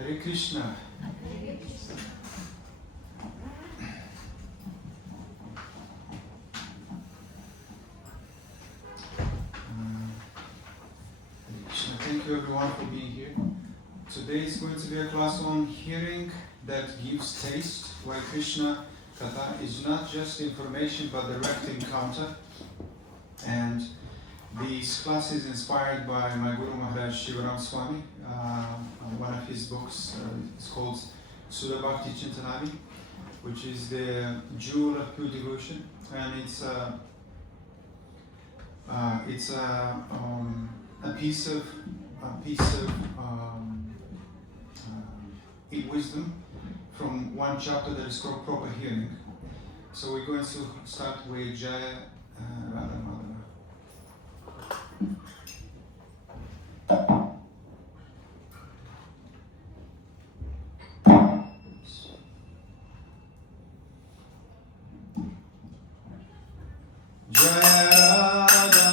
Hare Krishna. Thank you everyone for being here. Today is going to be a class on hearing that gives taste, where Krishna Katha is not just information but direct encounter. And this class is inspired by my Guru Maharaj Shivaram Swami. One of his books is called Sudha Bhakti Chintanani, which is the jewel of pure devotion, and it's a piece of wisdom from one chapter that is called proper hearing. So we're going to start with Jaya Radha Madhava. Jaya Radha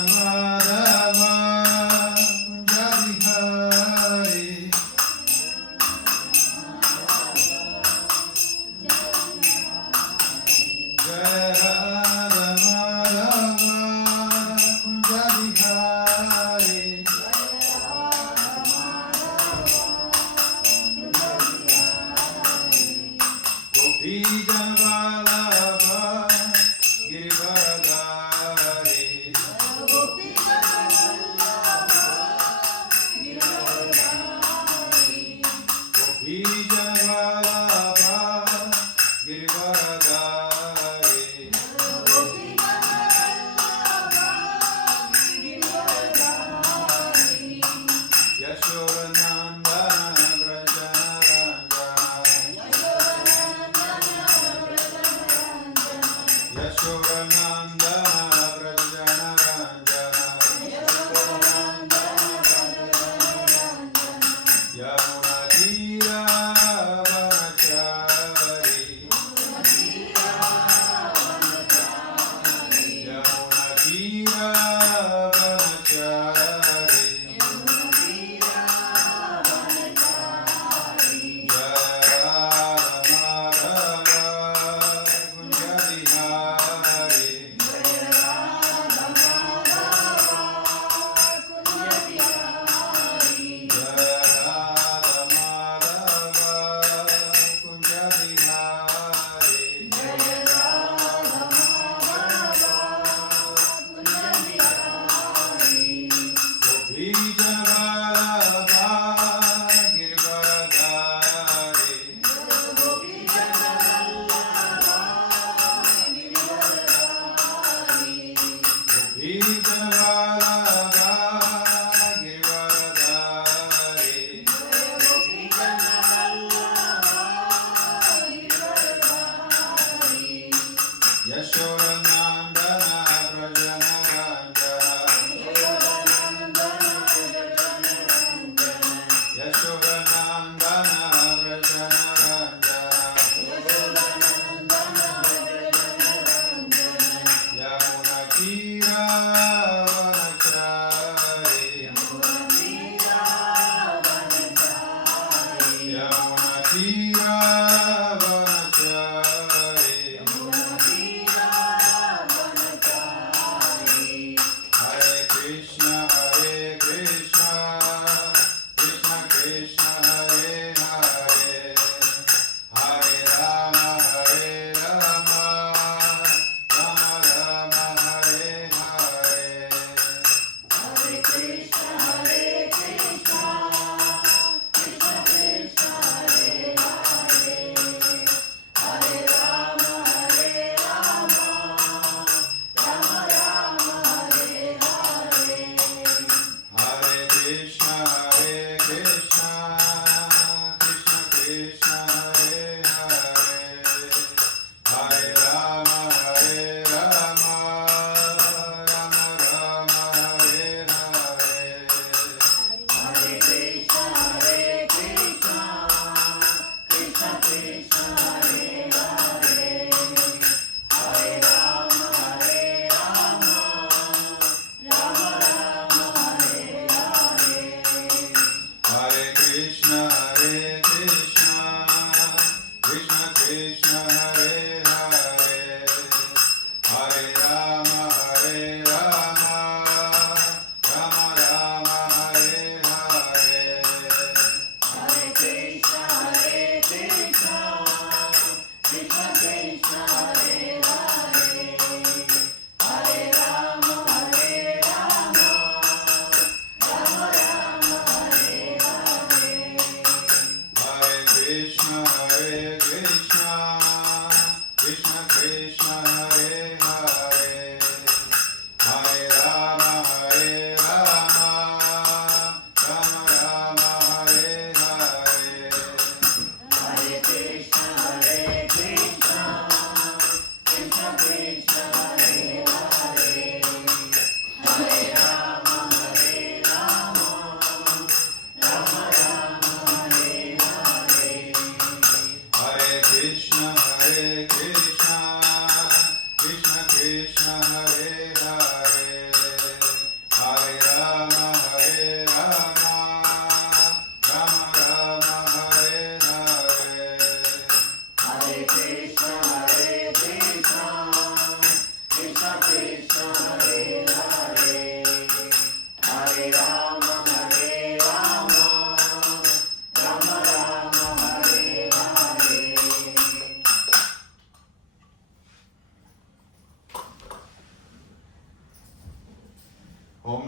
Om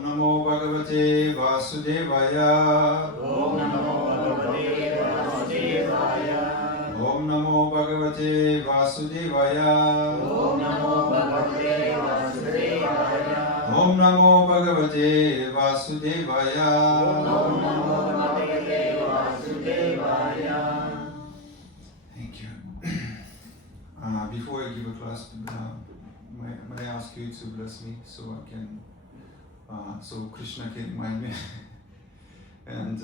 Namo Bhagavate Vasudevaya. Om Namo Bhagavate Vasudevaya. Om Namo Bhagavate Vasudevaya. Om Namo Bhagavate Vasudevaya. Om Namo Bhagavate Vasudevaya. Om Namo Bhagavate Vasudevaya. Thank you. Before I give a class, may I ask you to bless me so I can, so Krishna can remind me, and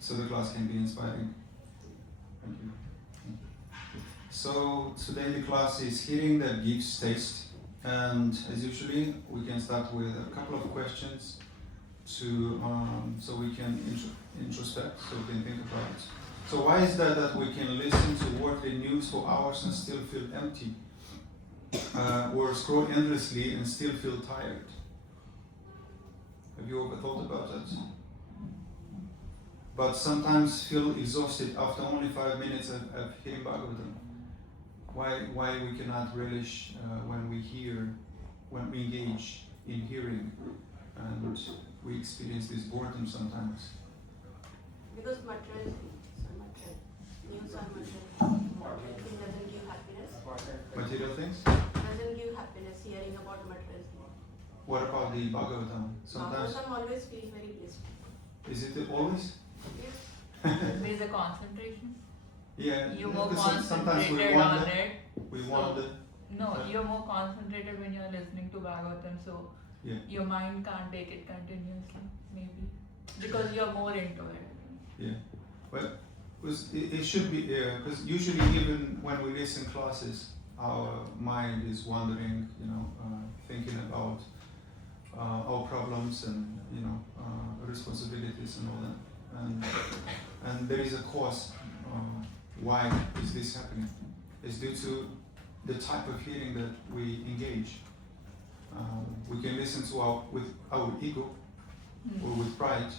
so the class can be inspiring. Thank you. So today the class is hearing that gives taste, and as usually we can start with a couple of questions to so we can introspect, so we can think about it. So why is that we can listen to worldly news for hours and still feel empty, or scroll endlessly and still feel tired? Have you ever thought about that? But sometimes feel exhausted after only 5 minutes of hearing Bhagavatam. Why we cannot relish when we hear, when we engage in hearing, and we experience this boredom sometimes? Because material news are material thing doesn't give happiness. Material things? Doesn't give happiness hearing about material thing. What about the Bhagavatam? Sometimes. Bhagavatam always feels very blissful. Is it always? Yes. There's a concentration. Yeah. You're more because sometimes we concentrated on wonder. it. We So- wonder. No, you're more concentrated when you're listening to Bhagavatam, so Yeah. your mind can't take it continuously, maybe. Because you're more into it. Yeah. Well, because it should be, because usually even when we listen classes, our mind is wandering, thinking about our problems and, responsibilities and all that. And there is a cause. Why is this happening? It's due to the type of hearing that we engage. We can listen to with our ego or with pride.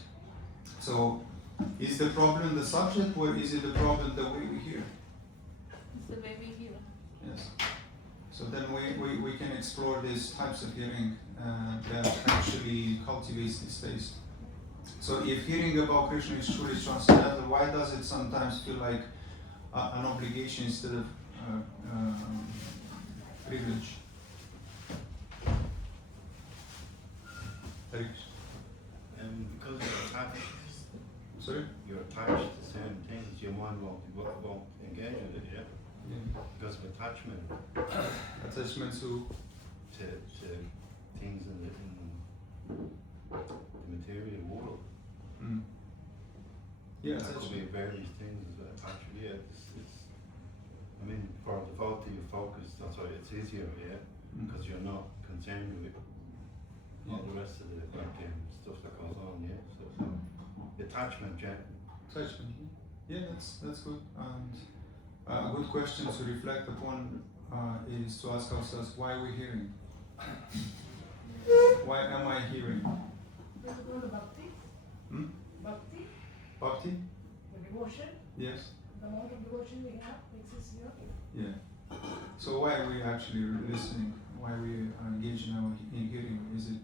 So, is the problem the subject, or is it the problem the way we hear? It's the way we hear. Yes. So then we can explore these types of hearing that actually cultivates this taste. So if hearing about Krishna is truly transcendental, why does it sometimes feel like an obligation instead of privilege? Because you're attached. Sorry? You're attached to certain things, your mind won't engage with it, yeah? Yeah. Because of attachment Attachment to to things in the material world. yeah, That could be attachment. various things actually, yeah. I mean, for a devotee you focus, that's why it's easier, yeah? Because you're not concerned with all the rest of the stuff that goes on, yeah? So attachment, yeah. Attachment. Yeah, that's good. And a good question to reflect upon is to ask ourselves, why are we hearing? Why am I hearing? Let's go to Bhakti. Hmm? Bhakti, Bhakti? the devotion, Yes. the amount of devotion we have makes us here. Yeah. So why are we actually listening? Why are we engaged in hearing? Is it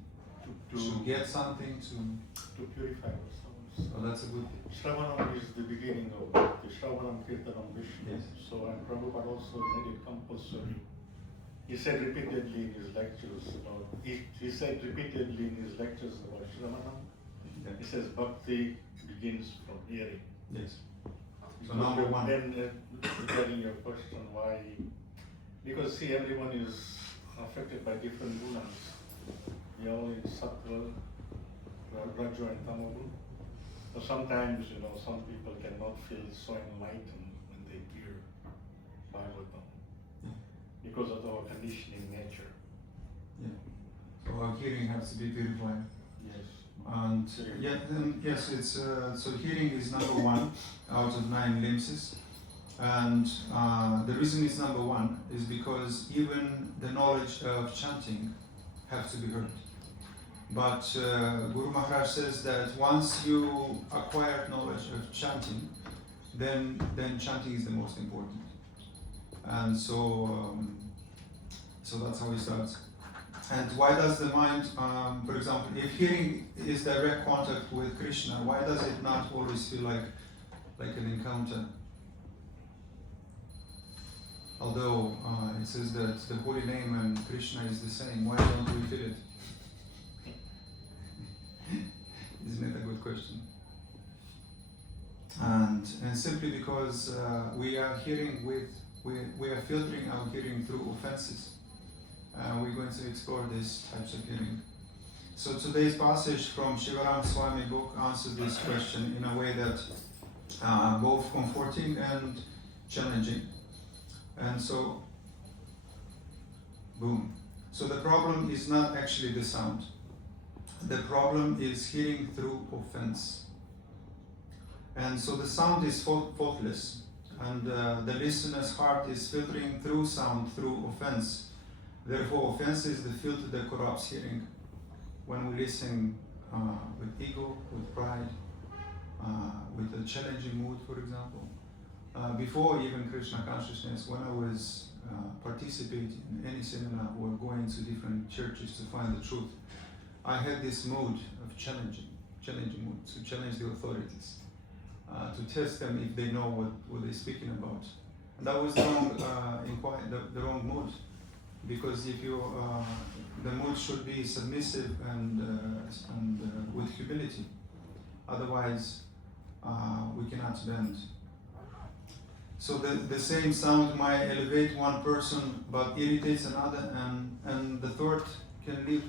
to get something to purify ourselves. Oh, that's a good. Shravanam is the beginning of the Shravanam Kirtanam Vishnu. Yes. So, and Prabhupada also made it compulsory. He said repeatedly in his lectures about, he said repeatedly in his lectures about Shravanam, Yeah. he says bhakti begins from hearing. Yes. So Because number one. Then regarding your question why, because see everyone is affected by different gunas. We are all in sattva, raja and tamagun. So sometimes, some people cannot feel so enlightened when they hear Bhagavatam because of our conditioning nature. Yeah. So our hearing has to be purified. Yes. And yes, it's so hearing is number one out of 9 glimpses, and the reason it's number one is because even the knowledge of chanting have to be heard. But Guru Maharaj says that once you acquire knowledge of chanting, then chanting is the most important. And so that's how it starts. And why does the mind, for example, if hearing is direct contact with Krishna, why does it not always feel like an encounter? Although it says that the holy name and Krishna is the same, why don't we feel it? Isn't it a good question? And simply because we are hearing we are filtering our hearing through offenses. We're going to explore these types of hearing. So today's passage from Shivaram Swami book answers this question in a way that both comforting and challenging. And so, boom. So the problem is not actually the sound. The problem is hearing through offense. And so the sound is faultless, and the listener's heart is filtering through sound through offense. Therefore, offense is the filter that corrupts hearing. When we listen with ego, with pride, with a challenging mood, for example. Before even Krishna consciousness, when I was participating in any seminar or going to different churches to find the truth, I had this mood of challenging mood, to challenge the authorities, to test them if they know what they're speaking about. And that was the wrong mood, because if you, the mood should be submissive and with humility. Otherwise, we cannot bend. So the same sound might elevate one person but irritates another, and the third can be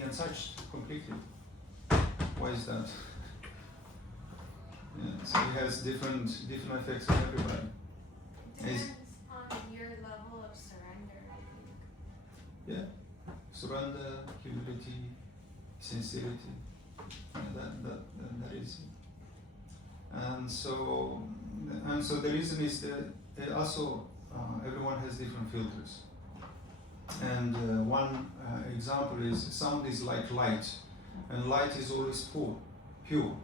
untouched completely. Why is that? Yeah, so it has different effects on everybody. Depends on your level of surrender, I think. Yeah, surrender, humility, sincerity. That is it. And so the reason is that also everyone has different filters. And one example is sound is like light, and light is always pure.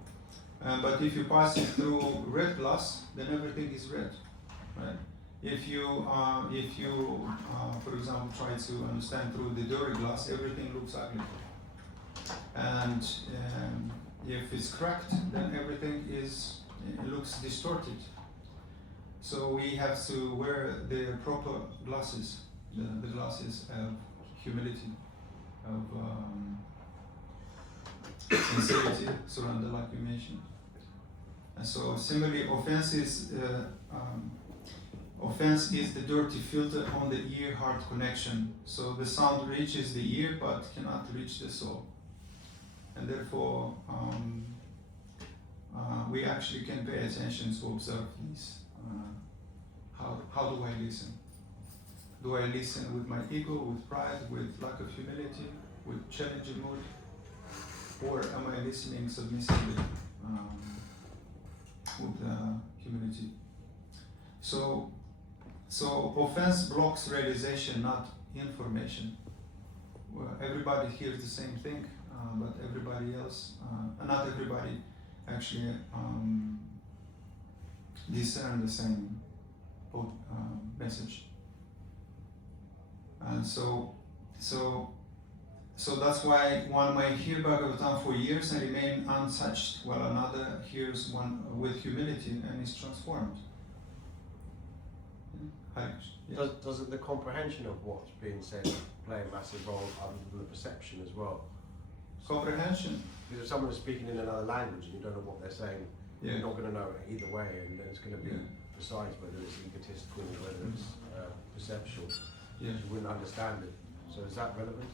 But if you pass it through red glass, then everything is red, right? If you for example, try to understand through the dirty glass, everything looks ugly. And if it's cracked, then everything looks distorted. So we have to wear the proper glasses. The glasses of humility, of sincerity, surrender, like you mentioned. And so similarly, offense is the dirty filter on the ear-heart connection. So the sound reaches the ear but cannot reach the soul. And therefore, we actually can pay attention to observe these. How do I listen? Do I listen with my ego, with pride, with lack of humility, with challenging mood? Or am I listening submissively with humility? So offense blocks realization, not information. Well, everybody hears the same thing, but everybody else, not everybody actually discern the same message. And so that's why one may hear Bhagavatam for years and remain untouched, while another hears one with humility and is transformed. Yeah. Doesn't the comprehension of what's being said play a massive role other than the perception as well? Comprehension? Because if someone is speaking in another language and you don't know what they're saying, you're not going to know it either way, and then it's going to be precise whether it's egotistical or whether it's perceptual. Yeah. You wouldn't understand it. So is that relevant?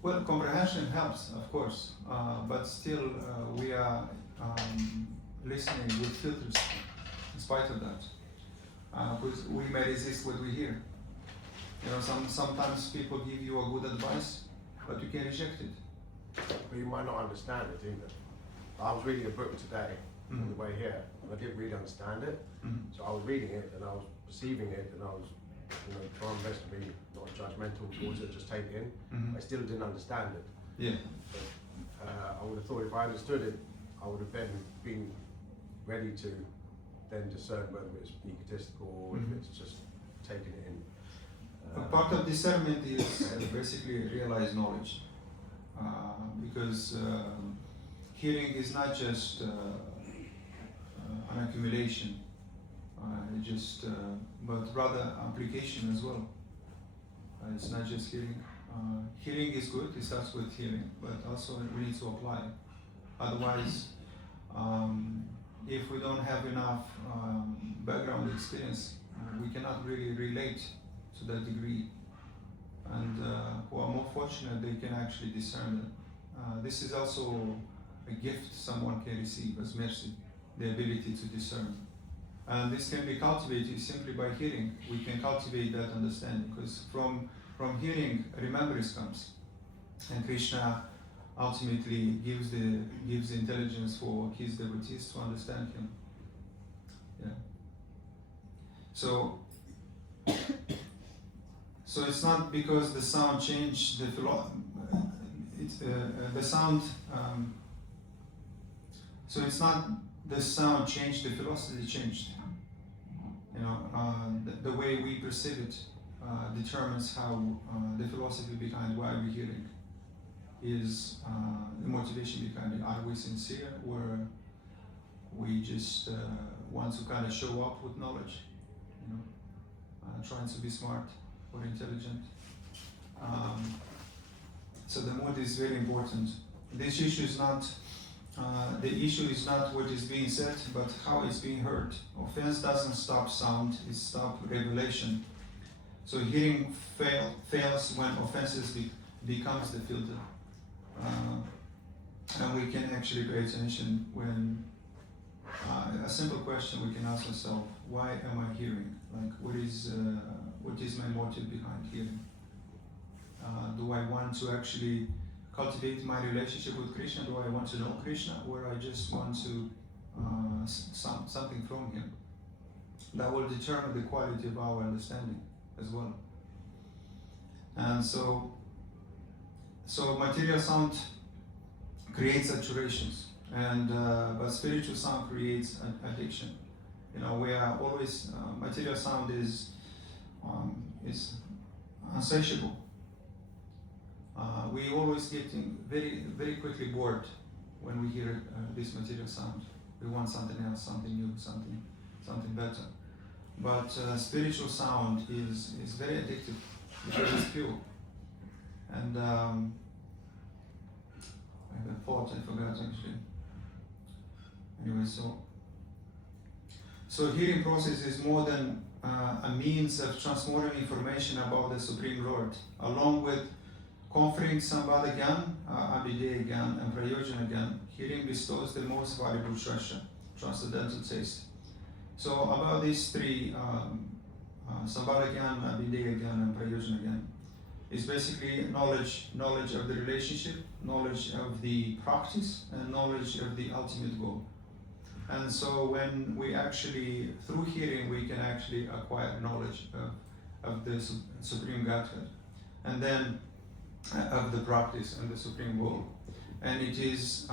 Well, comprehension helps, of course, but still we are listening with filters in spite of that. Because we may resist what we hear. You know, sometimes people give you a good advice, but you can reject it. But you might not understand it either. I was reading a book today on the way here, and I didn't really understand it. So I was reading it, and I was perceiving it, and I was try my best to be not judgmental towards it, just take it in. Mhm. I still didn't understand it. Yeah. I would have thought if I understood it, I would have then been ready to then discern whether it's egotistical or Mhm. if it's just taking it in. A part of discernment is basically realized knowledge, because hearing is not just an accumulation, but rather application as well. It's not just hearing. Hearing is good, it starts with hearing, but also we need to apply. Otherwise, if we don't have enough background experience, we cannot really relate to that degree. And who are more fortunate, they can actually discern it. This is also a gift someone can receive as mercy, the ability to discern. And this can be cultivated simply by hearing. We can cultivate that understanding, because from hearing, remembrance comes. And Krishna ultimately gives the intelligence for his devotees to understand him. Yeah. So it's not because the sound changed the sound. So it's not the sound changed, the philosophy changed. The way we perceive it determines how the philosophy behind why we're hearing is the motivation behind it. Are we sincere, or we just want to kind of show up with knowledge, trying to be smart or intelligent? So the mood is very important. This issue is not. The issue is not what is being said, but how it's being heard. Offense doesn't stop sound; it stops revelation. So hearing fails when offenses becomes the filter. And we can actually pay attention when a simple question we can ask ourselves: why am I hearing? Like, what is my motive behind hearing? Do I want to actually cultivate my relationship with Krishna? Do I want to know Krishna, or I just want to something from him? That will determine the quality of our understanding as well. And so material sound creates saturations, and but spiritual sound creates addiction. We are always material sound is insatiable. We always getting very, very quickly bored when we hear this material sound. We want something else, something new, something better. But spiritual sound is very addictive because it's pure. And I have a thought, I forgot actually. Anyway, so hearing process is more than a means of transforming information about the Supreme Lord, along with conferring Sambhada Gyan, Abhideya Gyan, and Prayojana Gyan. Hearing bestows the most valuable treasure, transcendental taste. So about these three, Sambhada Gyan, Abhideya Gyan, and Prayojana Gyan, is basically knowledge of the relationship, knowledge of the practice, and knowledge of the ultimate goal. And so when we actually, through hearing, we can actually acquire knowledge of the Supreme Godhead, and then of the practice and the Supreme goal. And it is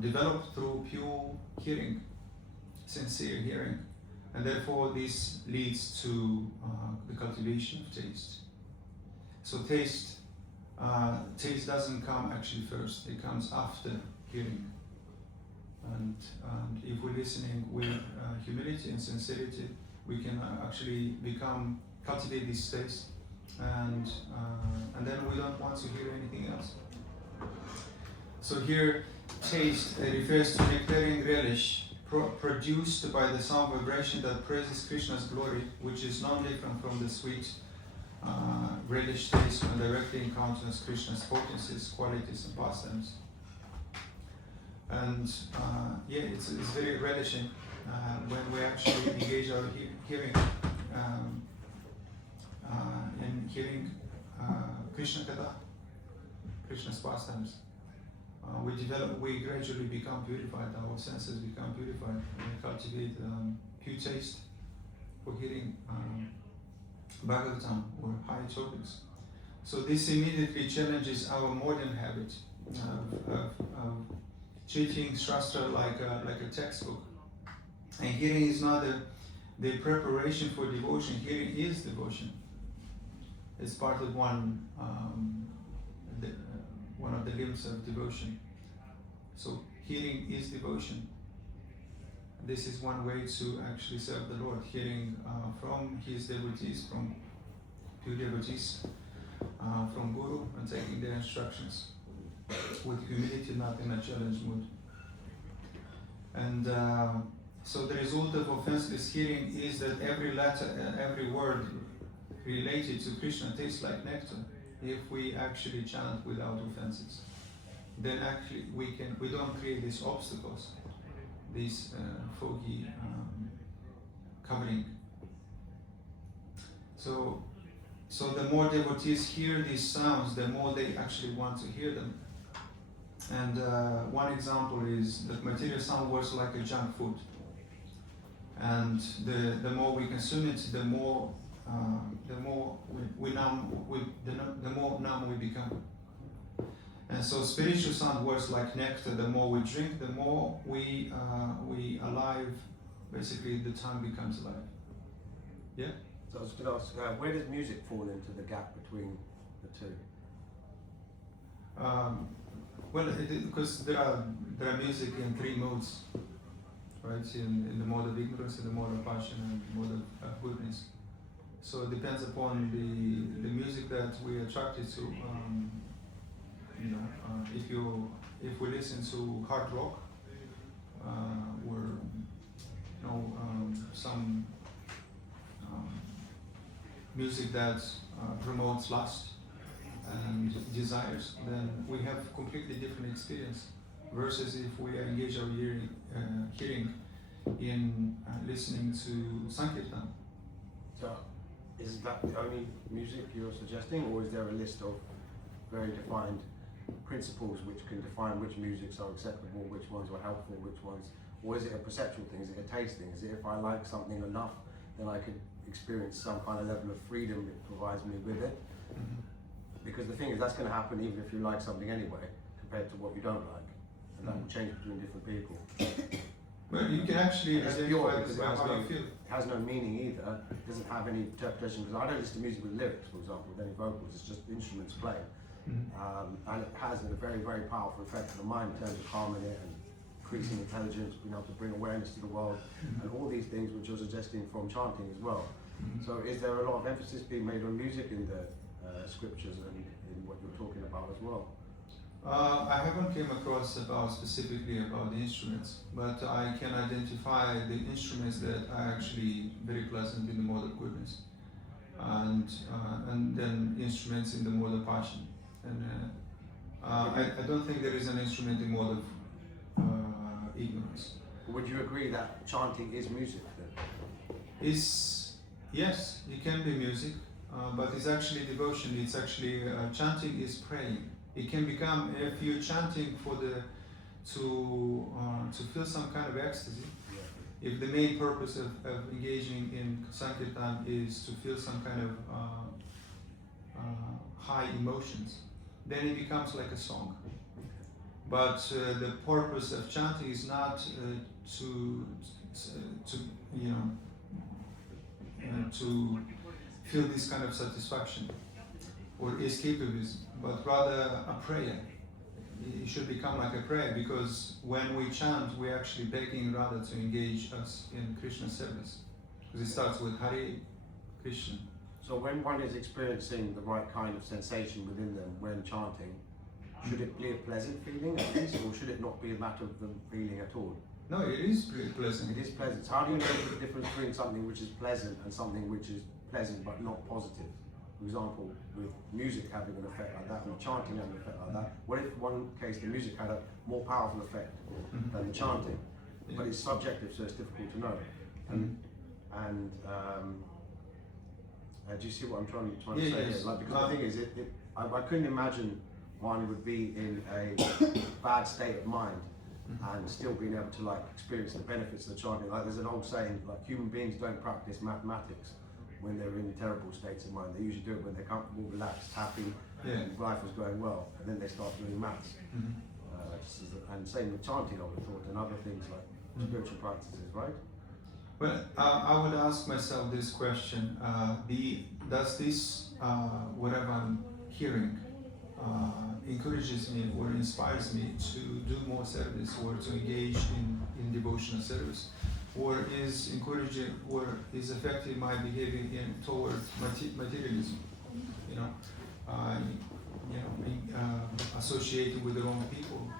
developed through pure hearing, sincere hearing. And therefore this leads to the cultivation of taste. So taste doesn't come actually first, it comes after hearing. And if we're listening with humility and sincerity, we can actually cultivate this taste, and then we don't want to hear anything else. So here, taste refers to nectarian relish produced by the sound vibration that praises Krishna's glory, which is non different from the sweet relish taste when directly encounters Krishna's potencies, qualities, and pastimes. And it's very relishing when we actually engage our hearing in hearing Krishna Katha, Krishna's pastimes. We gradually become purified, our senses become purified, we cultivate pure taste for hearing Bhagavatam or high topics. So this immediately challenges our modern habit of treating Shastra like a textbook. And hearing is not the preparation for devotion. Hearing is devotion. It's part of one of the limbs of devotion. So hearing is devotion. This is one way to actually serve the Lord, hearing from his devotees, from pure devotees, from Guru, and taking their instructions with humility, not in a challenge mood. And so the result of offenseless hearing is that every letter, every word related to Krishna tastes like nectar if we actually chant without offenses. Then actually we don't create these obstacles, this foggy covering. So the more devotees hear these sounds, the more they actually want to hear them. And one example is that material sound works like a junk food. And the more we consume it, the more numb we become. And so spiritual sound works like nectar. The more we drink, the more we alive. Basically, the tongue becomes alive. Yeah. So I was going to ask, where does music fall into the gap between the two? Well, because there are music in three modes, right? In the mode of ignorance, in the mode of passion, and the mode of goodness. So it depends upon the music that we are attracted to. If we listen to hard rock, or some music that promotes lust and desires, then we have completely different experience. Versus if we engage our hearing in listening to Sankirtan. So, is that the only music you're suggesting, or is there a list of very defined principles which can define which musics are acceptable, which ones are helpful, which ones, or is it a perceptual thing? Is it a taste thing? Is it if I like something enough, then I could experience some kind of level of freedom it provides me with it? Mm-hmm. Because the thing is, that's going to happen even if you like something anyway, compared to what you don't like, and that will change between different people. Well, you can actually It's identify pure this because by how you feel. it has no meaning either. It doesn't have any interpretation. Because I don't listen to music with lyrics, for example, with any vocals. It's just instruments playing. Mm-hmm. And it has a very, very powerful effect on the mind in terms of calming it and increasing intelligence, being able to bring awareness to the world, and all these things which you're suggesting from chanting as well. So is there a lot of emphasis being made on music in the scriptures and in what you're talking about as well? I haven't came across specifically about the instruments, but I can identify the instruments that are actually very pleasant in the mode of goodness, and then instruments in the mode of passion. And I don't think there is an instrument in mode of ignorance. Would you agree that chanting is music then? Yes, it can be music, but it's actually devotion. It's actually chanting is praying. It can become, if you're chanting to feel some kind of ecstasy. If the main purpose of engaging in Sankirtan is to feel some kind of high emotions, then it becomes like a song. But the purpose of chanting is not to feel this kind of satisfaction or escapism, but rather a prayer. It should become like a prayer, because when we chant, we're actually begging Radha to engage us in Krishna's service. Because it starts with Hare Krishna. So when one is experiencing the right kind of sensation within them when chanting, should it be a pleasant feeling at least, or should it not be a matter of them feeling at all? No, it is pretty pleasant. It is pleasant. So how do you know the difference between something which is pleasant and something which is pleasant but not positive? For example, with music having an effect like that, and chanting having an effect like that, what if one case the music had a more powerful effect than the chanting? Yeah. But it's subjective, so it's difficult to know. And do you see what I'm trying to say yes. here? Like, because the thing is, I couldn't imagine one would be in a bad state of mind and still being able to like experience the benefits of the chanting. Like there's an old saying, like human beings don't practice mathematics, when they're in terrible states of mind. They usually do it when they're comfortable, relaxed, happy, Yeah. and life is going well, and then they start doing maths. Mhm. And same with chanting, I would have thought, and other things like spiritual practices, right? Well, I would ask myself this question: does this, whatever I'm hearing, encourages me or inspires me to do more service or to engage in devotional service, or is encouraging or is affecting my behavior toward materialism? You know, associating with the wrong people,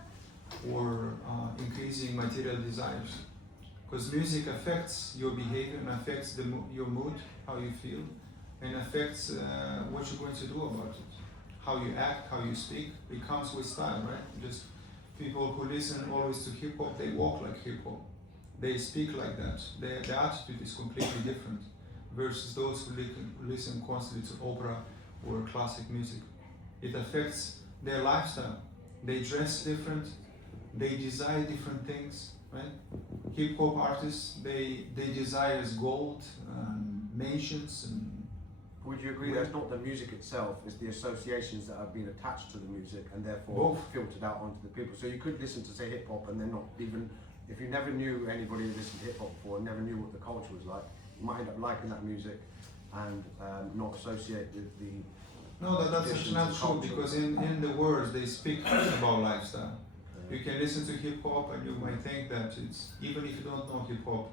or increasing material desires. Because music affects your behavior and affects your mood, how you feel, and affects what you're going to do about it. How you act, how you speak, it comes with style, right? Just people who listen always to hip hop, they walk like hip hop. They speak like that. Their attitude is completely different versus those who listen constantly to opera or classic music. It affects their lifestyle. They dress different, they desire different things, right? Hip hop artists, they desire gold, mansions, and Would you agree that it's not the music itself, it's the associations that have been attached to the music and therefore Both. filtered out onto the people? So you could listen to, say, hip hop and then not even, if you never knew anybody who listened to hip hop before and never knew what the culture was like, you might end up liking that music and not associate with the. no, that's traditions not and true, culture. because in the words they speak about lifestyle. You can listen to hip hop and you might think that it's, even if you don't know hip hop,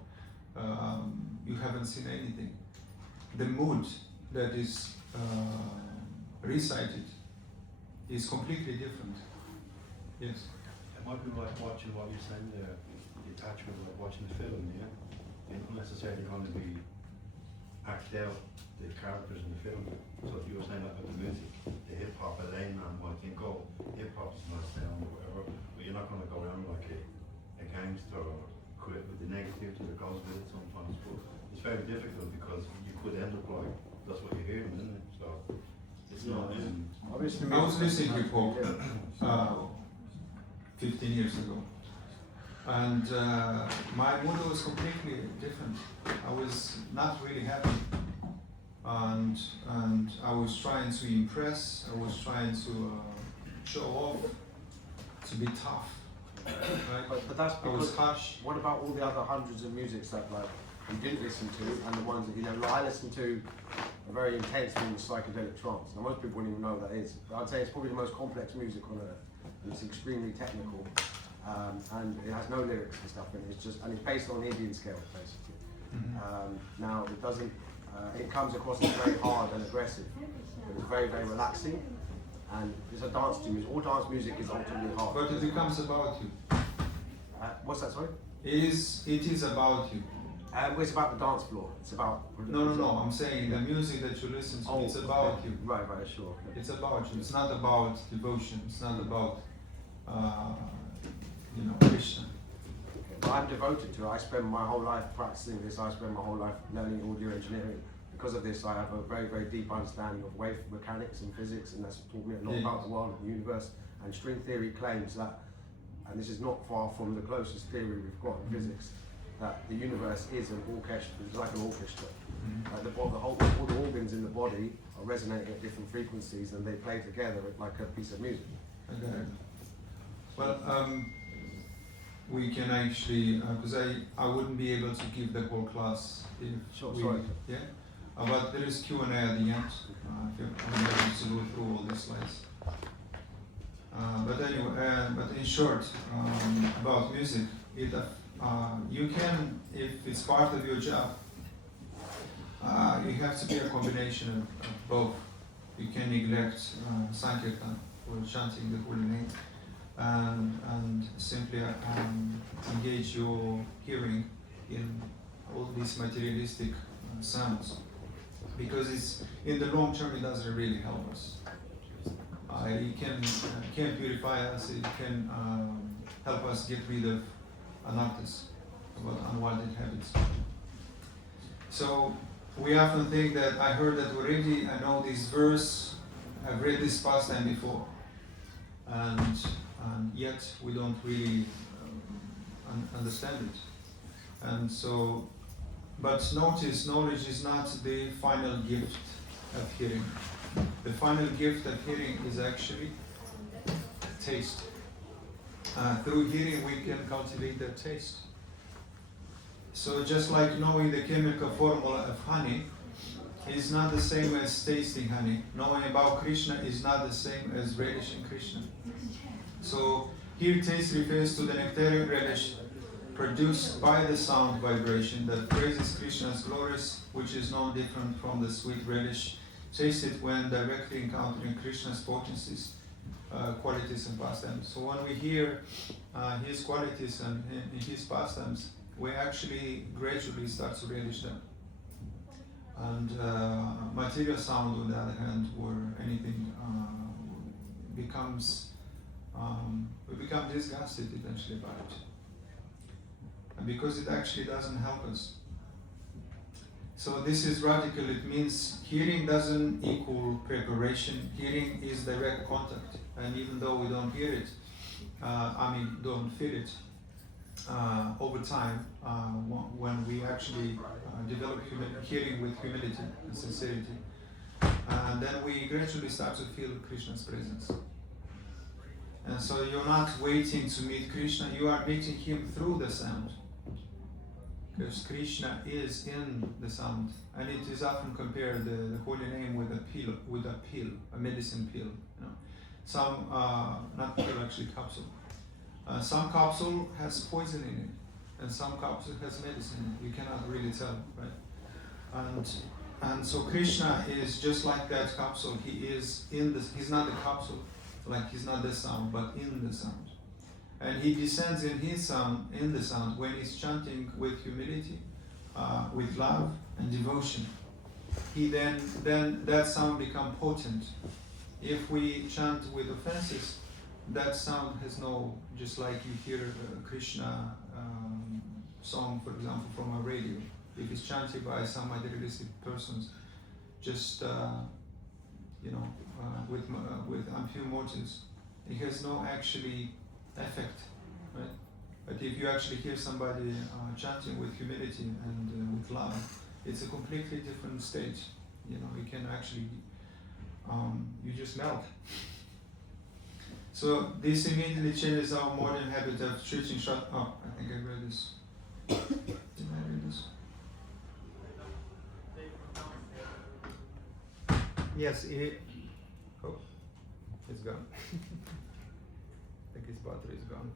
you haven't seen anything. The mood that is recited is completely different. Yes. It might be like watching what you're saying there, the attachment, like watching the film, yeah? You're not necessarily going to be act out the characters in the film. So if you were saying that with the music, the hip hop, a layman might think, oh, hip hop is not sound or whatever, but you're not going to go around like a gangster or quit with the negativity that goes with it sometimes. But it's very difficult because you could end up like, that's what you're hearing, isn't it? So it's not. Obviously, I was listening hip hop 15 years ago, and my mood was completely different. I was not really happy, and I was trying to impress. I was trying to show off, to be tough. Right? But that's I was because, harsh. what about all the other hundreds of musics that like you didn't listen to and the ones that you know? Like, I listened to a very intense form of psychedelic trance. Now most people wouldn't even know what that is. But I'd say it's probably the most complex music on earth. And it's extremely technical, and it has no lyrics and stuff in it. It's just, and it's based on Indian scale basically. Now it doesn't. It comes across as very hard and aggressive, but it's very, very relaxing, and it's a dance to music. All dance music is ultimately hard. But it becomes about you. What's that, sorry? It is about you. Well, it's about the dance floor. It's about. No. I'm saying the music that you listen to, it's about you. Right, sure. Okay. It's about you. It's not about devotion. It's not about, Krishna. But I'm devoted to it. I spend my whole life practicing this. I spend my whole life learning audio engineering. Because of this, I have a very, very deep understanding of wave mechanics and physics, and that's taught me a lot about the world and the universe. And string theory claims that, and this is not far from the closest theory we've got in physics, that the universe is an orchestra. It's like an orchestra. All the organs in the body are resonating at different frequencies, and they play together like a piece of music. Okay. Well, we can actually, because I wouldn't be able to give the whole class if Sure, we, sorry. yeah. But there is Q&A at the end. If I'm able to go through all these slides. But anyway, but in short, about music, you can, if it's part of your job, you have to be a combination of both. You can neglect Sankirtan or chanting the holy name, and simply engage your hearing in all these materialistic sounds, because it's in the long term it doesn't really help us. It can purify us. It can help us get rid of anarthas, about unwanted habits. So we often think that I heard that already. I know this verse. I've read this past time before, and yet we don't really understand it. And so But notice, knowledge is not the final gift of hearing. The final gift of hearing is actually taste. Through hearing we can cultivate that taste. So just like knowing the chemical formula of honey is not the same as tasting honey. Knowing about Krishna is not the same as relishing Krishna. So here taste refers to the nectarian relish produced by the sound vibration that praises Krishna's glories, which is no different from the sweet relish tasted when directly encountering Krishna's potencies, qualities and pastimes. So when we hear his qualities and his pastimes, we actually gradually start to relish them. And material sound, on the other hand, or anything becomes, we become disgusted eventually by it. And because it actually doesn't help us. So this is radical. It means hearing doesn't equal preparation. Hearing is direct contact. And even though we don't hear it, don't feel it, over time, when we actually develop hearing with humility and sincerity, and then we gradually start to feel Krishna's presence. And so you're not waiting to meet Krishna, you are meeting him through the sound. Because Krishna is in the sound. And it is often compared, the holy name, with a pill, a medicine pill. You know? Some, not pill, actually capsule. Some capsule has poison in it, and some capsule has medicine in it. You cannot really tell, right? And so Krishna is just like that capsule. He is in this. He's not the capsule, like he's not the sound, but in the sound. And he descends in his sound, in the sound, when he's chanting with humility, with love and devotion. He then that sound becomes potent. If we chant with offenses, that sound has no, just like you hear a Krishna song, for example, from a radio. If it's chanted by some idealistic persons, just with impure motives, it has no actually effect, right? But if you actually hear somebody chanting with humility and with love, it's a completely different state. You know, you can actually, you just melt. So this immediately changes our modern habit of treating I think I read this. Did I read this? Yes, it's gone. I think his battery is gone.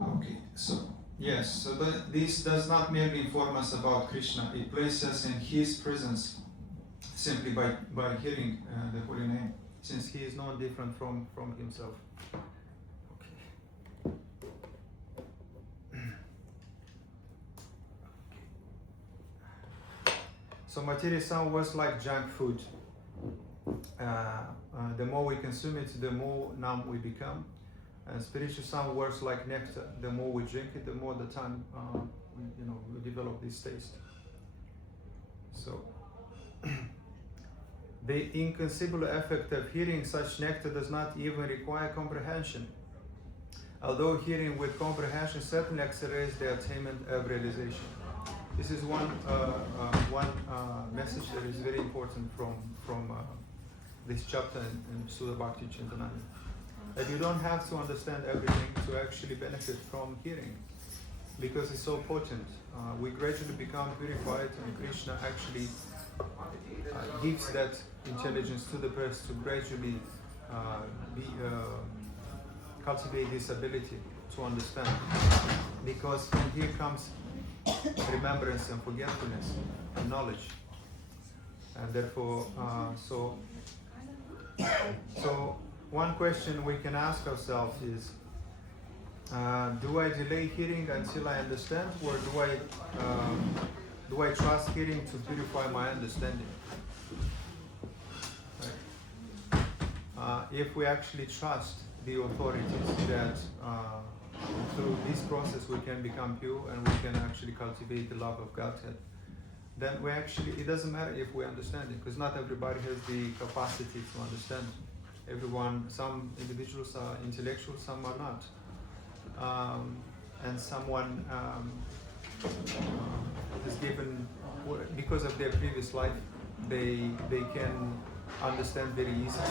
Okay, so yes, so this does not merely inform us about Krishna, it places us in his presence simply by hearing the holy name, since he is no different from himself. So material sound works like junk food. The more we consume it, the more numb we become. And spiritual sound works like nectar. The more we drink it, the more the time we develop this taste. So the inconceivable effect of hearing such nectar does not even require comprehension. Although hearing with comprehension certainly accelerates the attainment of realization. This is one message that is very important from this chapter in Sudha Bhakti Chintanani. That you don't have to understand everything to actually benefit from hearing, because it's so potent. We gradually become purified, and Krishna actually gives that intelligence to the person to gradually cultivate this ability to understand. Because from here comes remembrance and forgetfulness and knowledge. And therefore, so one question we can ask ourselves is, do I delay hearing until I understand, or do I trust hearing to purify my understanding? Right. If we actually trust the authorities that through this process we can become pure and we can actually cultivate the love of Godhead, then it doesn't matter if we understand it, because not everybody has the capacity to understand. Everyone, some individuals are intellectual, some are not. And someone is given, because of their previous life, they can understand very easily.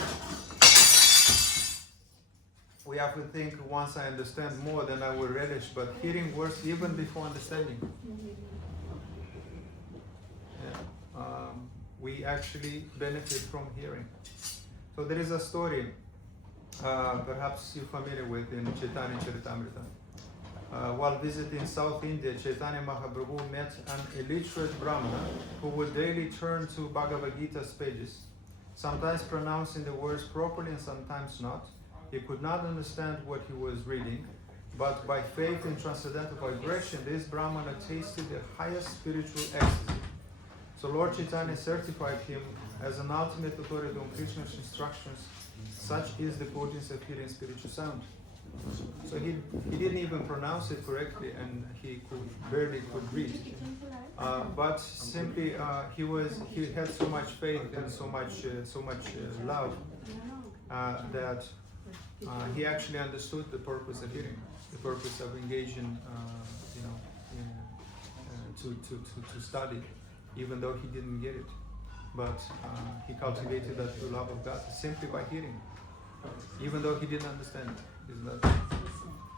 We often think, once I understand more, then I will relish, but hearing works even before understanding. Yeah. We actually benefit from hearing. So there is a story, perhaps you're familiar with, in Chaitanya Charitamrita. While visiting South India, Chaitanya Mahaprabhu met an illiterate Brahmana who would daily turn to Bhagavad Gita's pages, sometimes pronouncing the words properly and sometimes not. He could not understand what he was reading, but by faith in transcendental vibration, this Brahmana tasted the highest spiritual ecstasy. So Lord Chaitanya certified him as an ultimate authority on Krishna's instructions. Such is the potency of hearing spiritual sound. So he didn't even pronounce it correctly, and he barely could read. But simply he had so much faith and so much love that he actually understood the purpose of hearing, the purpose of engaging, to study, even though he didn't get it. But he cultivated that true love of God simply by hearing, even though he didn't understand it. Isn't that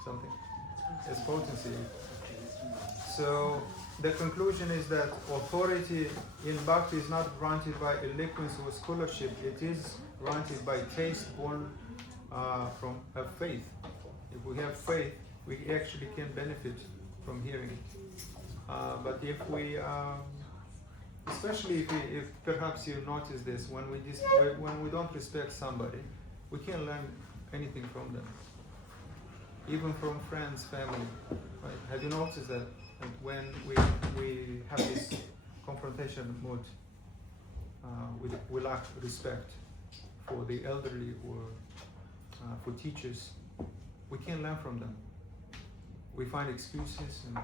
something? It's potency. So the conclusion is that authority in bhakti is not granted by eloquence or scholarship. It is granted by taste born from a faith. If we have faith, we actually can benefit from hearing. But if we, especially if perhaps you notice this, when we don't respect somebody, we can't learn anything from them. Even from friends, family. Right? Have you noticed that when we have this confrontation mood, we lack respect for the elderly or for teachers, we can't learn from them. We find excuses and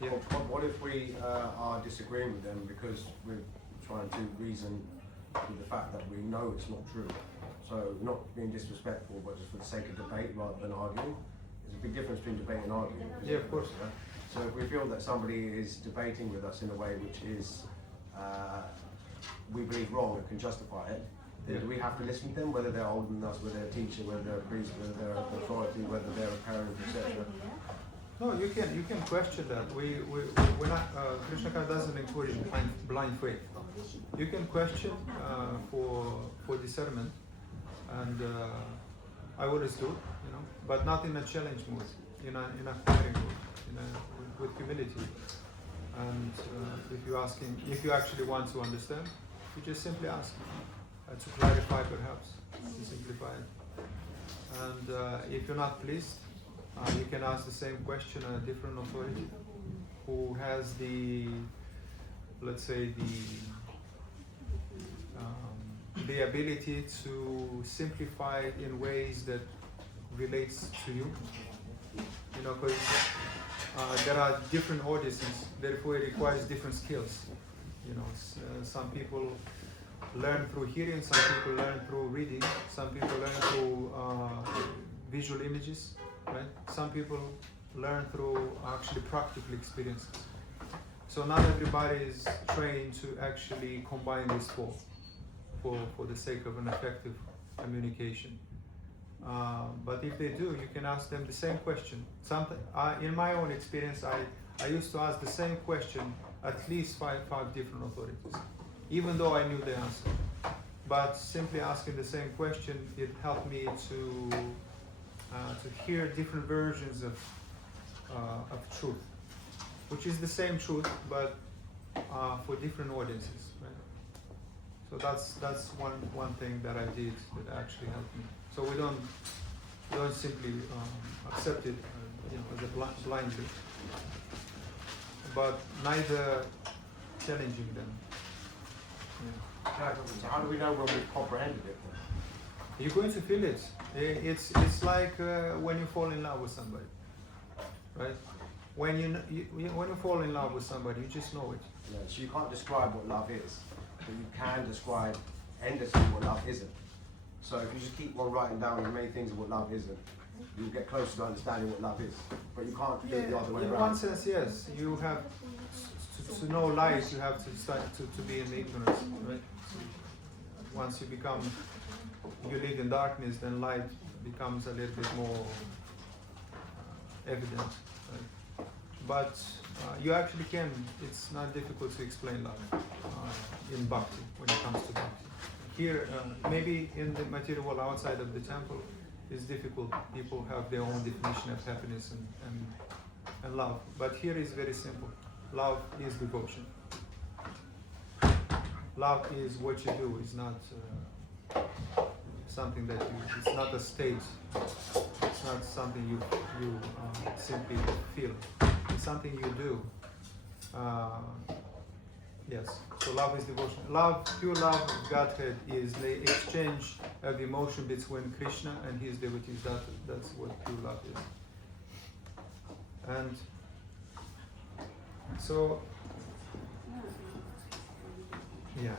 yeah. What if we are disagreeing with them because we're trying to reason with the fact that we know it's not true? So not being disrespectful, but just for the sake of debate rather than arguing. There's a big difference between debate and arguing. Yeah, of course. So if we feel that somebody is debating with us in a way which is, we believe wrong and can justify it, then do we have to listen to them, whether they're older than us, whether they're a teacher, whether they're a priest, whether they're an authority, whether they're a parent, etc.? No, you can question that. We're not. Krishna doesn't encourage blind faith. You can question for discernment, and I always do, but not in a challenge mood, in a acquiring mood, with humility. And if you actually want to understand, you just simply ask to clarify, perhaps to simplify it. And if you're not pleased, you can ask the same question a different authority who has let's say the ability to simplify it in ways that relates to you. Because there are different audiences, therefore it requires different skills. Some people learn through hearing, some people learn through reading, some people learn through visual images. Right? Some people learn through actually practical experiences. So not everybody is trained to actually combine these four for the sake of an effective communication. But if they do, you can ask them the same question. In my own experience, I used to ask the same question at least five different authorities, even though I knew the answer. But simply asking the same question, it helped me to hear different versions of truth, which is the same truth, but for different audiences. Right? So that's one thing that I did that actually helped me. So we don't simply accept it, as a blindly, but neither challenging them. Yeah. So how do we know when we've comprehended it then? You're going to feel it. It's like when you fall in love with somebody, right? When you fall in love with somebody, you just know it. Yeah, so you can't describe what love is, but you can describe endlessly what love isn't. So if you just keep on writing down as many things of what love isn't, you'll get closer to understanding what love is. But you can't do it the other way in around. one sense, yes. You have to know light. You have to start to be in ignorance, right? Once you live in darkness, then light becomes a little bit more evident. Right? But you actually can. It's not difficult to explain love in bhakti when it comes to bhakti. Here, maybe in the material world outside of the temple, it's difficult. People have their own definition of happiness and love. But here is very simple. Love is devotion. Love is what you do. It's not something that it's not a state. It's not something you simply feel. It's something you do. Yes. So love is devotion. Love, pure love of Godhead is the exchange of emotion between Krishna and his devotees. That's what pure love is. And so, yeah.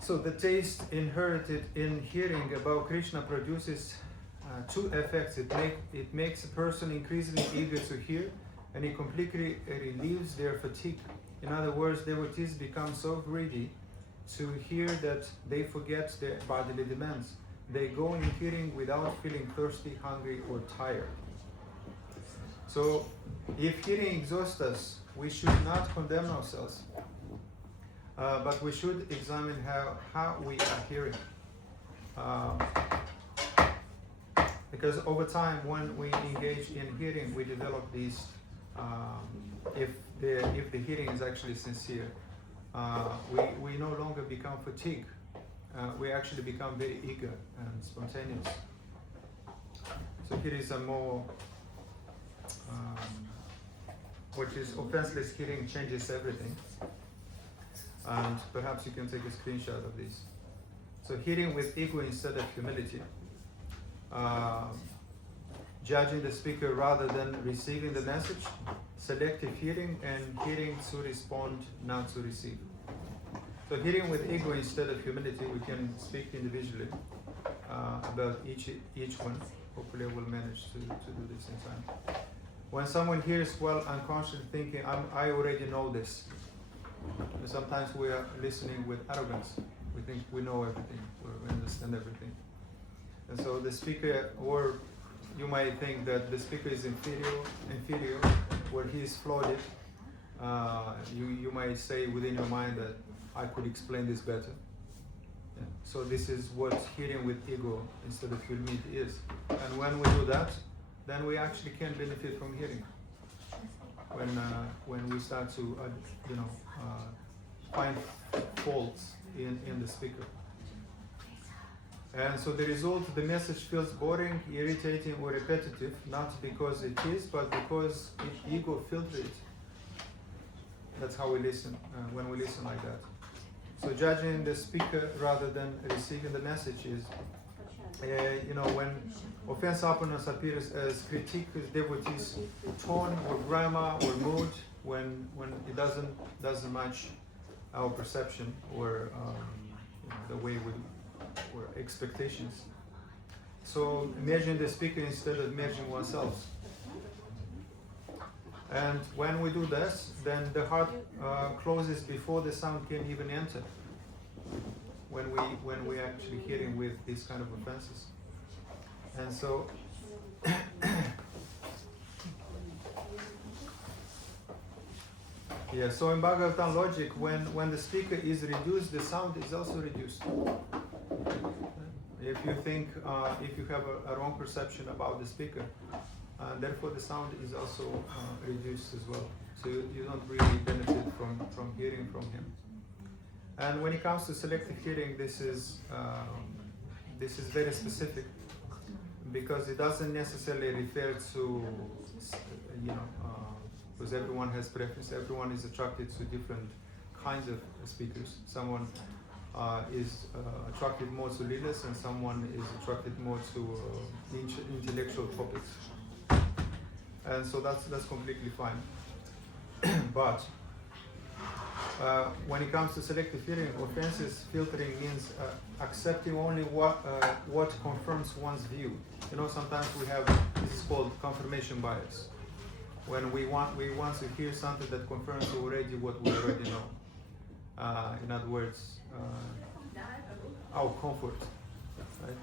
So the taste inherited in hearing about Krishna produces two effects. It makes a person increasingly eager to hear, and it completely relieves their fatigue. In other words, devotees become so greedy to hear that they forget their bodily demands. They go in hearing without feeling thirsty, hungry, or tired. So, if hearing exhausts us, we should not condemn ourselves, but we should examine how we are hearing. Because over time, when we engage in hearing, we develop these. If the hearing is actually sincere, we no longer become fatigued. We actually become very eager and spontaneous. So here is a more, which is offenseless hearing changes everything. And perhaps you can take a screenshot of this. So hearing with ego instead of humility. Judging the speaker rather than receiving the message. Selective hearing and hearing to respond, not to receive. So hearing with ego instead of humility, we can speak individually about each one. Hopefully I will manage to do this in time. When someone hears while unconsciously thinking, I already know this. And sometimes we are listening with arrogance. We think we know everything, or we understand everything. And so the speaker, or you might think that the speaker is inferior, or he is flawed. You might say within your mind that I could explain this better. Yeah. So this is what hearing with ego instead of humility is. And when we do that, then we actually can benefit from hearing. When we start to find faults in the speaker. And so the result, the message feels boring, irritating, or repetitive, not because it is, but because ego filters it. That's how we listen, when we listen like that. So judging the speaker rather than receiving the message is, when offense opponents appears as critique devotees' tone or grammar or mood, when it doesn't match our perception or the way we or expectations. So measuring the speaker instead of measuring oneself. And when we do this, then the heart closes before the sound can even enter. When we actually hearing with these kind of offenses. And so yeah, so in Bhagavatam logic, when the speaker is reduced, the sound is also reduced. If you think, if you have a wrong perception about the speaker, therefore the sound is also reduced as well. So you don't really benefit from hearing from him. And when it comes to selective hearing, this is very specific because it doesn't necessarily refer to, because everyone has preference, everyone is attracted to different kinds of speakers. Someone is attracted more to leaders, and someone is attracted more to intellectual topics. And so that's completely fine. But when it comes to selective hearing, offenses filtering means accepting only what confirms one's view. You know, sometimes we have, this is called confirmation bias. When we want to hear something that confirms already what we already know. In other words, our comfort, right?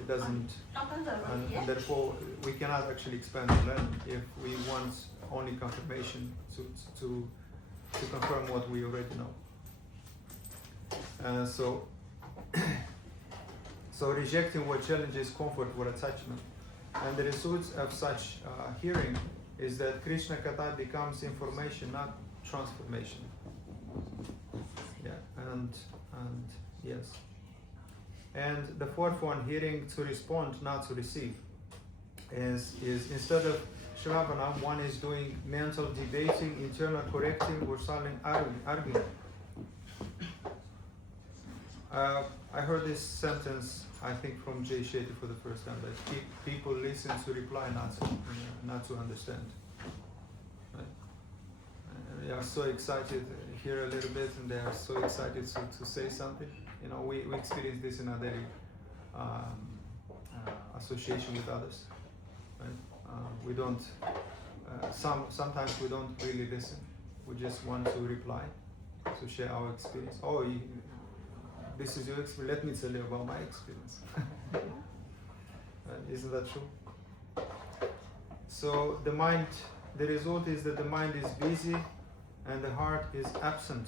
It doesn't, and therefore we cannot actually expand and learn if we want only confirmation to confirm what we already know. So rejecting what challenges comfort or attachment. And the result of such hearing is that Krishna Katha becomes information, not transformation. Yeah, and yes. And the fourth one, hearing to respond, not to receive, is instead of Shravana, one is doing mental debating, internal correcting, or silent arguing. I heard this sentence, I think, from Jay Shetty for the first time, that people listen to reply, not to understand. Right? And they are so excited, hear a little bit, and they are so excited to say something. You know, we experience this in our daily association with others. Right? We don't. Sometimes we don't really listen. We just want to reply, to share our experience. Oh, this is your experience. Let me tell you about my experience. Isn't that true? So the result is that the mind is busy and the heart is absent.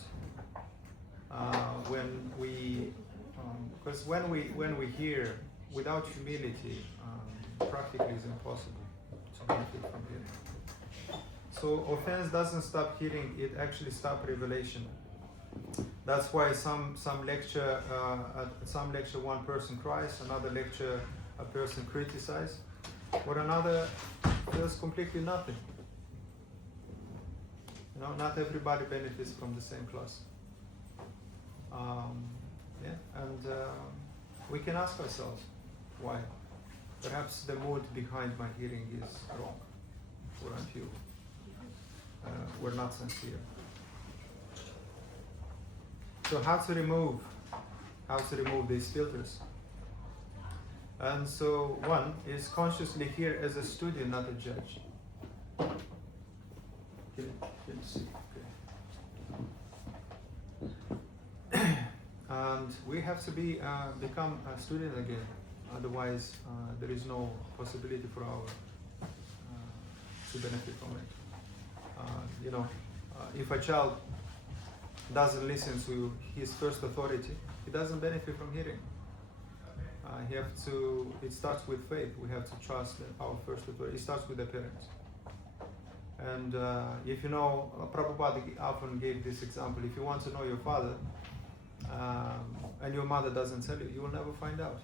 Because when we hear without humility, practically it's impossible to benefit from hearing. So offense doesn't stop hearing; it actually stops revelation. That's why some lecture at some lecture one person cries, another lecture a person criticizes, or another feels completely nothing. You know, not everybody benefits from the same class. We can ask ourselves why. Perhaps the mood behind my hearing is wrong, or unpure. We're not sincere. So how to remove these filters? And so one is consciously hear as a student, not a judge. Can you see? Okay. And we have to become a student again. Otherwise, there is no possibility for our to benefit from it. If a child doesn't listen to his first authority, he doesn't benefit from hearing. It starts with faith. We have to trust our first authority. It starts with the parents. And if you know, Prabhupada often gave this example. If you want to know your father, and your mother doesn't tell you, you will never find out.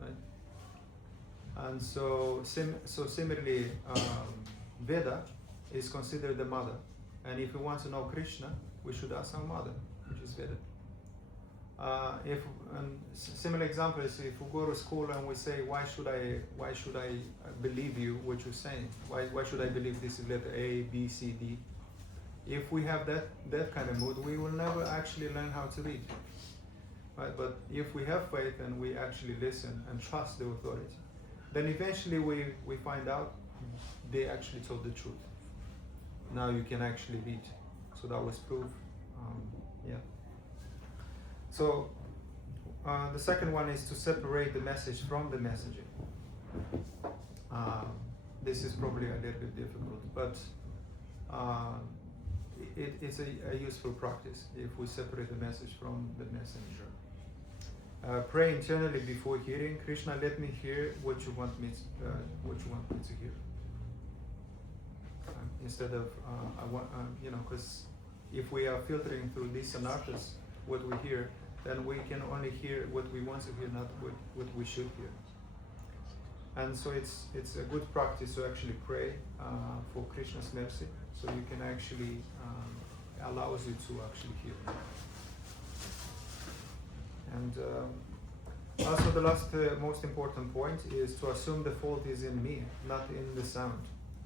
Right? And so similarly, Veda is considered the mother. And if we want to know Krishna, we should ask our mother, which is Veda. Similar example is if we go to school and we say, why should I believe you what you're saying? Why should I believe this is letter A, B, C, D? If we have that kind of mood, we will never actually learn how to read. Right? But if we have faith and we actually listen and trust the authority, then eventually we find out they actually told the truth. Now you can actually read. So that was proof. So the second one is to separate the message from the messaging. This is probably a little bit difficult, but it's a useful practice if we separate the message from the messenger. Pray internally before hearing. Krishna, let me hear what you want me to hear. Instead of because if we are filtering through these anarthas, what we hear, then we can only hear what we want to hear, not what we should hear. And so it's a good practice to actually pray for Krishna's mercy, so you can actually allows you to actually hear. And also the last most important point is to assume the fault is in me, not in the sound.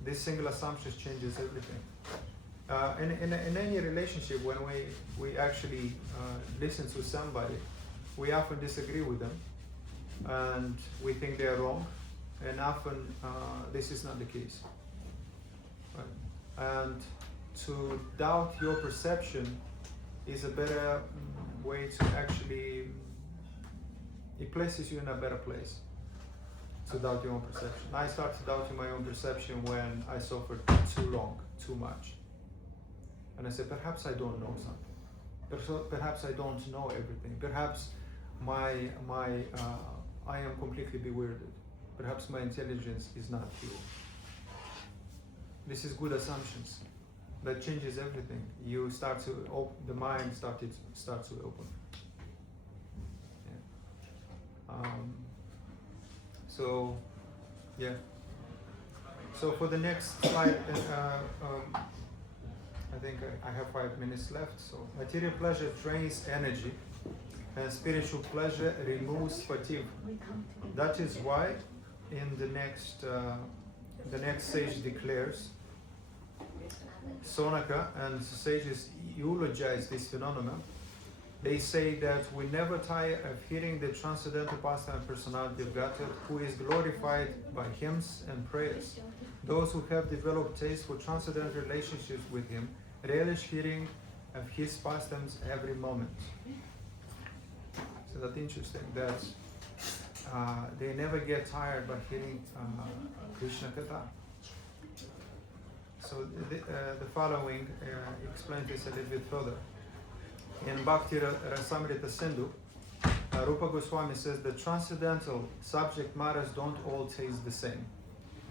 This single assumption changes everything. In any relationship, when we actually listen to somebody, we often disagree with them, and we think they are wrong, and often this is not the case. Right? And to doubt your perception is a better way to actually, it places you in a better place to doubt your own perception. I started doubting my own perception when I suffered too long, too much. And I said, perhaps I don't know something. Perhaps I don't know everything. Perhaps I am completely bewildered. Perhaps my intelligence is not pure. This is good assumptions. That changes everything. You start to the mind starts to open. Yeah. So for the next slide, I think I have 5 minutes left. So material pleasure drains energy, and spiritual pleasure removes fatigue. That is why, in the next sage declares, Sonaka and sages eulogize this phenomenon. They say that we never tire of hearing the transcendental pastime personality of Godhead, who is glorified by hymns and prayers. Those who have developed taste for transcendental relationships with him relish hearing of his pastimes every moment. So that's interesting that they never get tired by hearing Krishna Katha. So the following explains this a little bit further. In Bhakti Rasamrita Sindhu, Rupa Goswami says that transcendental subject matters don't all taste the same.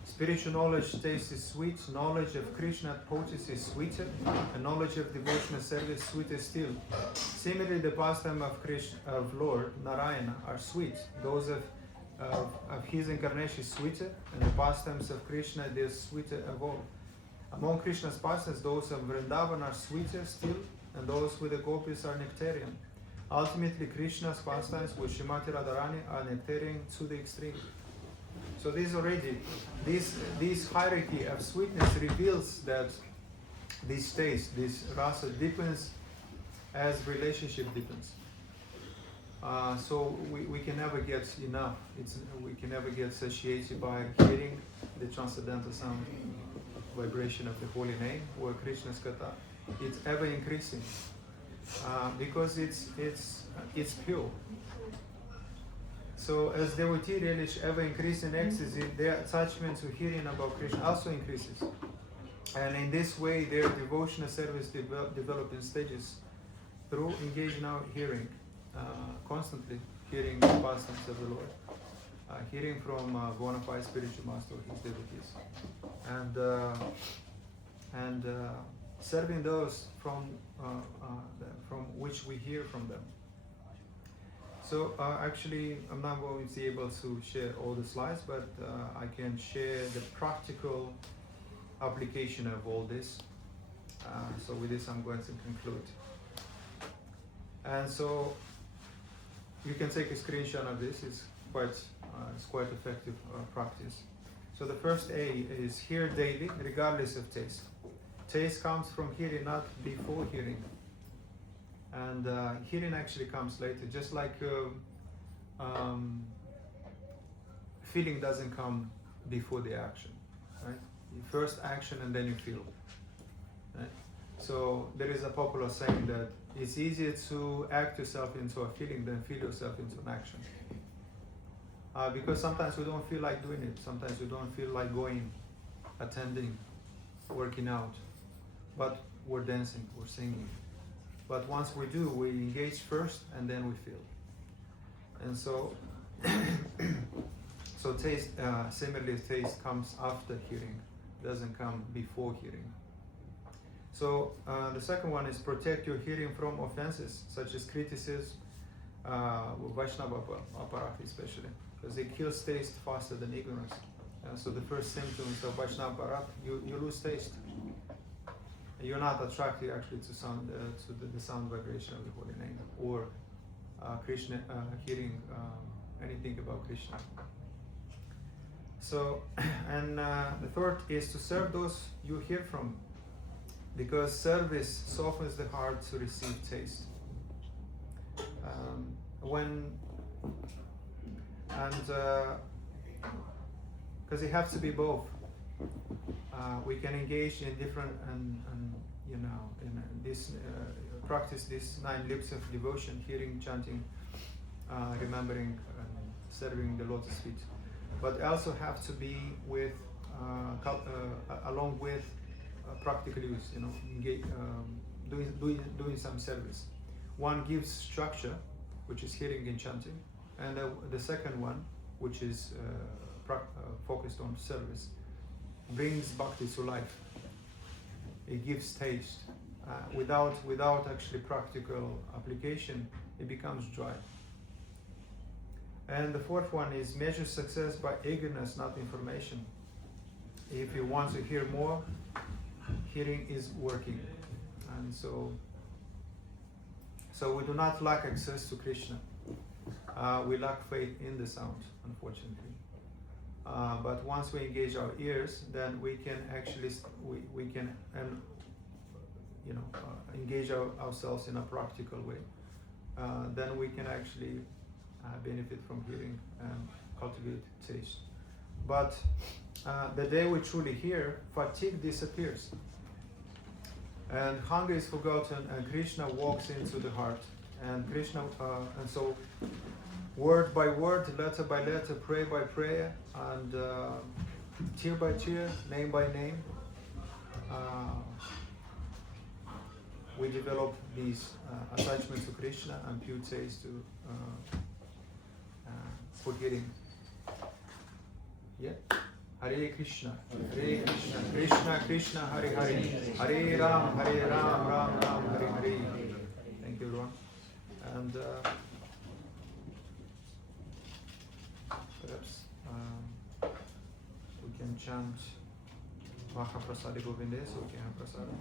Spiritual knowledge taste is sweet, knowledge of Krishna potency is sweeter, and knowledge of devotional service sweeter still. Similarly, the pastime of Krishna, of Lord Narayana, are sweet. Those of his incarnation is sweeter, and the pastimes of Krishna are sweeter of all. Among Krishna's pastimes, those of Vrindavan are sweeter still, and those with the gopis are nectarian. Ultimately, Krishna's pastimes with Srimati Radharani are nectarian to the extreme. So this hierarchy of sweetness reveals that this taste, this rasa deepens as relationship deepens. So we can never get enough. We can never get satiated by hearing the transcendental sound, vibration of the holy name or Krishna's Katha. It's ever increasing because it's pure. So as devotee relish ever increasing ecstasy, their attachment to hearing about Krishna also increases. And in this way, their devotional service develop in stages through engaging our hearing, constantly hearing the pastimes of the Lord, hearing from bona fide spiritual master, his devotees, and serving those from which we hear from them. So actually, I'm not going to be able to share all the slides, but I can share the practical application of all this. So with this, I'm going to conclude. And so you can take a screenshot of this. It's quite effective practice. So the first A is hear daily, regardless of taste. Taste comes from hearing, not before hearing. And hearing actually comes later, just like feeling doesn't come before the action, right? You first action and then you feel, right? So there is a popular saying that it's easier to act yourself into a feeling than feel yourself into an action. Because sometimes we don't feel like doing it, sometimes we don't feel like going, attending, working out, but we're dancing, we're singing. But once we do, we engage first and then we feel. And so, so taste, similarly, taste comes after hearing, doesn't come before hearing. So the second one is protect your hearing from offenses, such as criticism, Vaishnava aparat especially, because it kills taste faster than ignorance. So the first symptoms of Vaishnava aparat, you lose taste. You're not attracted actually to sound, to the sound vibration of the holy name, or Krishna, hearing anything about Krishna. So, and the third is to serve those you hear from. because service softens the heart to receive taste. Because it has to be both. We can engage in different practice this 9 lips of devotion, hearing, chanting, remembering, serving the lotus feet, but also have to be with along with practical use. Doing some service. One gives structure, which is hearing and chanting, and the second one, which is focused on service, brings bhakti to life. It gives taste. Without actually practical application, it becomes dry. And the fourth one is measure success by eagerness, not information. If you want to hear more, hearing is working. And so we do not lack access to Krishna. We lack faith in the sound, unfortunately. But once we engage our ears, then we can actually engage ourselves in a practical way. Then we can actually benefit from hearing and cultivate taste. But the day we truly hear, fatigue disappears, and hunger is forgotten, and Krishna walks into the heart. And Krishna, and so word by word, letter by letter, prayer by prayer, and tear by tear, name by name, we develop these attachments to Krishna and pure taste to for hearing. Yeah. Hare Krishna, Hare Krishna, Krishna Krishna, Hare Hare, Hare Ram, Ram Ram, Hare Hare. Thank you, everyone. And perhaps we can chant Mahaprasadi Govinde, so we can have prasada.